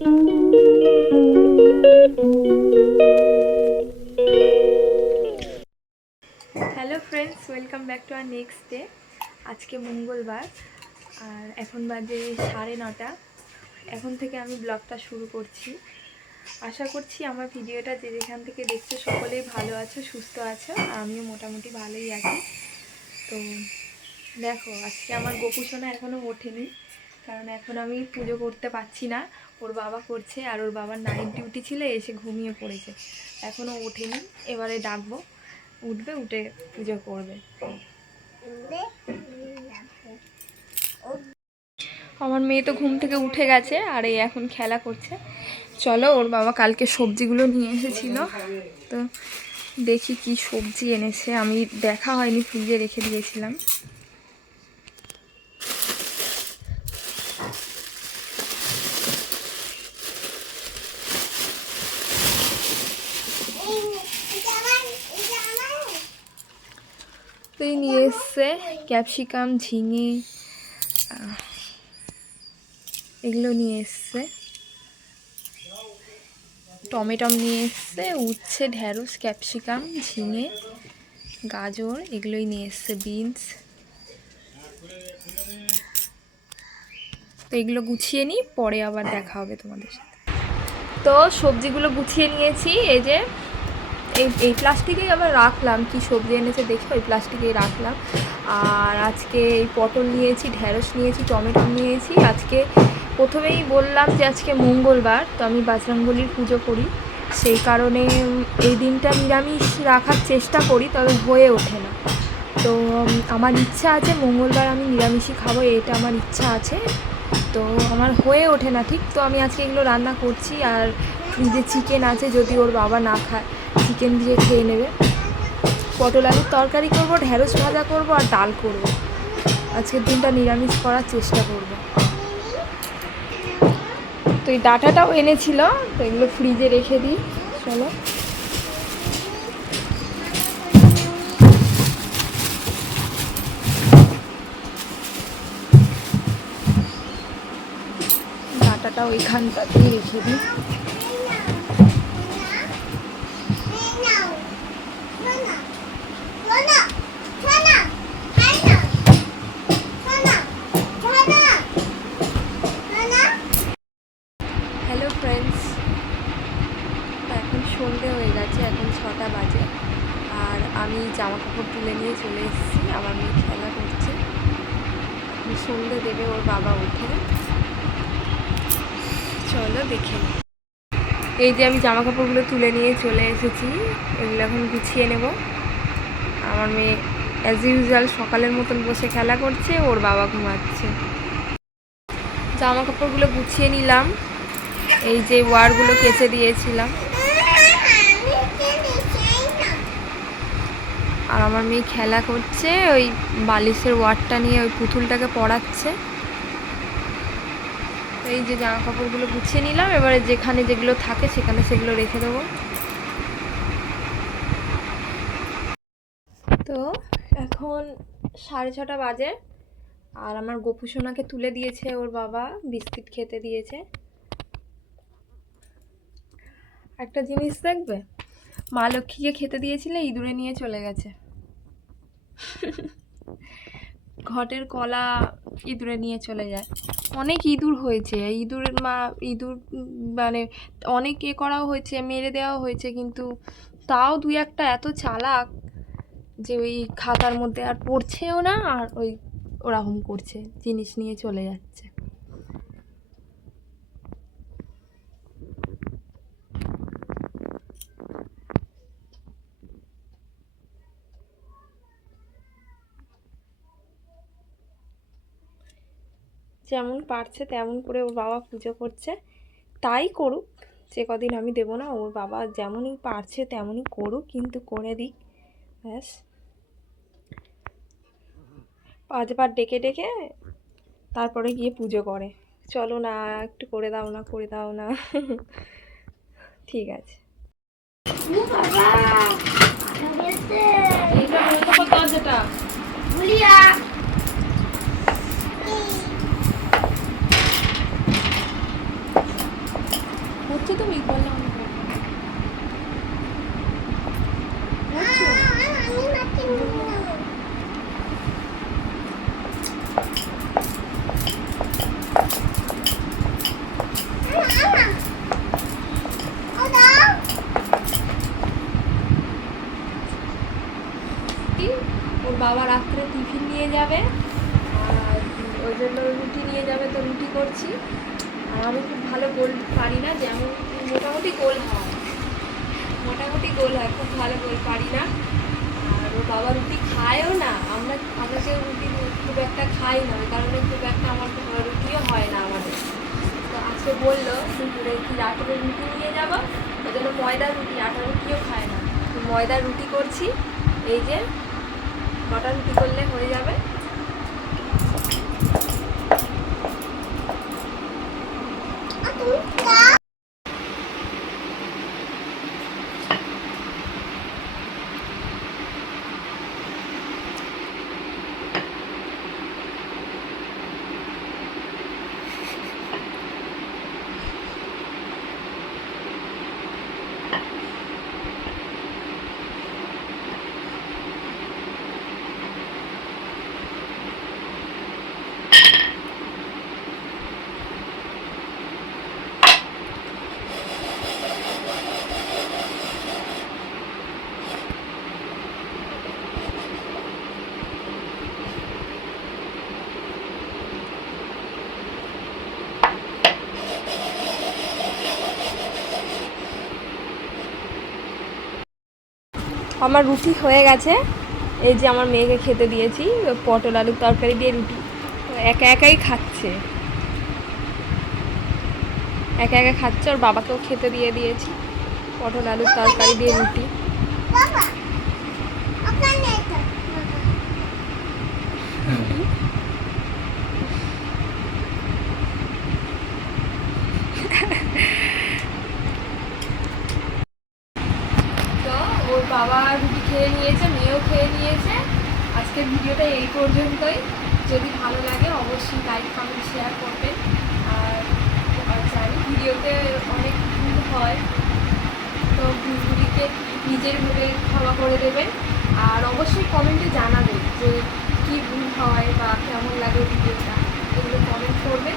Hello friends, welcome back to our next day. আজকে মঙ্গলবার আর এখন বাজে 9:30। এখন থেকে আমি ব্লগটা শুরু করছি। আশা করছি আমার ভিডিওটা যে যেখান থেকে দেখছো সকলেই ভালো আছো, সুস্থ আছো, আর আমিও মোটামুটি ভালোই আছি। তো দেখো, আজকে আমার গোপুসোনা এখনও ওঠেনি, কারণ এখন আমি পুজো করতে পারছি না। ওর বাবা করছে, আর ওর বাবার নাইট ডিউটি ছিল, এসে ঘুমিয়ে পড়েছে, এখনও ওঠেনি। এবারে ডাকবো, উঠবে, উঠে পুজো করবে। আমার মেয়ে তো ঘুম থেকে উঠে গেছে, আর এই এখন খেলা করছে। চলো, ওর বাবা কালকে সবজিগুলো নিয়ে এসেছিল, তো দেখি কি সবজি এনেছে। আমি দেখা হয়নি, ফ্রিজে রেখে দিয়েছিলাম। তো এই নিয়ে এসছে ক্যাপসিকাম, ঝিঙে, এগুলো নিয়ে এসছে। টমেটো নিয়ে এসছে, উচ্ছে, ঢ্যাঁড়স, ক্যাপসিকাম, ঝিঙে, গাজর, এগুলোই নিয়ে এসছে, বিনস। তো এগুলো গুছিয়ে নিই, পরে আবার দেখা হবে তোমাদের সাথে। তো সবজিগুলো গুছিয়ে নিয়েছি, এই যে এই প্লাস্টিকেই আবার রাখলাম। কি সবজি এনেছে দেখে ওই প্লাস্টিকেই রাখলাম। আর আজকে এই পটল নিয়েছি, ঢ্যাঁড়স নিয়েছি, টমেটো নিয়েছি। আজকে প্রথমেই বললাম যে আজকে মঙ্গলবার, তো আমি বজরংবলীর পুজো করি, সেই কারণে এই দিনটা নিরামিষ রাখার চেষ্টা করি, তবে হয়ে ওঠে না। তো আমার ইচ্ছা আছে মঙ্গলবার আমি নিরামিষই খাবো, এটা আমার ইচ্ছা আছে, তো আমার হয়ে ওঠে না ঠিক। তো আমি আজকে এগুলো রান্না করছি। আর ফ্রিজে চিকেন আছে, যদি ওর বাবা না খায় চিকেন দিয়ে খেয়ে নেবে। পটল আলুর তরকারি করবো, ঢ্যাঁড়স ভাজা করবো, আর ডাল করবো। আজকের দিনটা নিরামিষ করার চেষ্টা করবো। তো এই ডাঁটাটাও এনেছিল, তো এগুলো ফ্রিজে রেখে দিই। চলো, ডাঁটাটাও এখানটাতেই রেখে দিই। হ্যালো ফ্রেন্ডস, এখন সন্ধে হয়ে গেছে, এখন 6টা বাজে, আর আমি জামা কাপড় তুলে নিয়ে চলে এসেছি। আমার মেয়ে খেলা করছে, সন্ধে দেবে ওর বাবা উঠে। চলো দেখে নিই। এই যে আমি জামা কাপড়গুলো তুলে নিয়ে চলে এসেছি, এগুলো এখন গুছিয়ে নেব। আমার মেয়ে অ্যাজ ইউজুয়াল সকালের মতন বসে খেলা করছে, ওর বাবা ঘুমাচ্ছে। জামা কাপড়গুলো গুছিয়ে নিলাম, এই যে ওয়ারগুলো কেচে দিয়েছিলাম। আর আমার মেয়ে খেলা করছে, ওই বালিশের ওয়ারটা নিয়ে ওই পুতুলটাকে পড়াচ্ছে। এই যে জামা কাপড়গুলো গুছিয়ে নিলাম, এবারে যেখানে যেগুলো থাকে সেখানে সেগুলো রেখে দেবো। তো এখন 6:30 বাজে, আর আমার গোপুসোনাকে তুলে দিয়েছে ওর বাবা, বিস্কিট খেতে দিয়েছে। একটা জিনিস দেখবে, মা লক্ষ্মীকে খেতে দিয়েছিলে, ইঁদুরে নিয়ে চলে গেছে। ঘটের কলা ইঁদুরে নিয়ে চলে যায়। অনেক ইঁদুর হয়েছে, ইঁদুরের ইঁদুর মানে অনেক করাও হয়েছে, মেরে দেওয়াও হয়েছে, কিন্তু তাও 2-1টা এত চালাক যে ওই খাতার মধ্যে আর পড়ছেও না, আর ওই ওরকম করছে, জিনিস নিয়ে চলে যাচ্ছে। যেমন পারছে তেমন করে ওর বাবা পুজো করছে, তাই করুক, যে কদিন আমি দেবো না। ওর বাবা যেমনই পারছে তেমনই করুক, কিন্তু করে দিক, ব্যাস। 5বার ডেকে ডেকে তারপরে গিয়ে পুজো করে। চলো না, একটু করে দাও না, করে দাও না। ঠিক আছে। করছো তুমি? বললাম আমি করবো। ওর বাবা রাত্রে টিফিন নিয়ে যাবে, আর ওই জন্য রুটি নিয়ে যাবে, তো রুটি করছি। আর আমি খুব ভালো গোল পারি না, যেমন মোটামুটি গোল হয়, খুব ভালো গোল পারি না। আর ওর বাবা রুটি খায়ও না, আমরা কেউ রুটি খুব একটা খাই না, ওই কারণে খুব একটা আমার রুটিও হয় না আমাদের। তো আজকে বললো দুপুরে কি রাত্রে রুটি নিয়ে যাবো, ওই জন্য ময়দার রুটি, আটা রুটিও খায় না, তো ময়দার রুটি করছি। এই যে 9টা রুটি করলে হয়ে যাবে। আমার রুটি হয়ে গেছে, এই যে আমার মেয়েকে খেতে দিয়েছি পটল আলুর তরকারি দিয়ে রুটি, একা একাই খাচ্ছে, একা একা খাচ্ছে। ওর বাবাকেও খেতে দিয়ে দিয়েছি পটল আলুর তরকারি দিয়ে রুটি। তো ওর বাবা রুটি খেয়ে নিয়েছে, মেয়েও খেয়ে নিয়েছে। আজকের ভিডিওটা এই পর্যন্তই। যদি ভালো লাগে অবশ্যই লাইক কমেন্ট শেয়ার করবেন। আর জানি ভিডিওতে অনেক ভুল হয়, তো ভুলগুলিকে নিজের ভুলে ক্ষমা করে দেবেন। আর অবশ্যই কমেন্টে জানাবেন যে কী ভুল হয় বা কেমন লাগে ভিডিওটা, এগুলো কমেন্ট করবেন।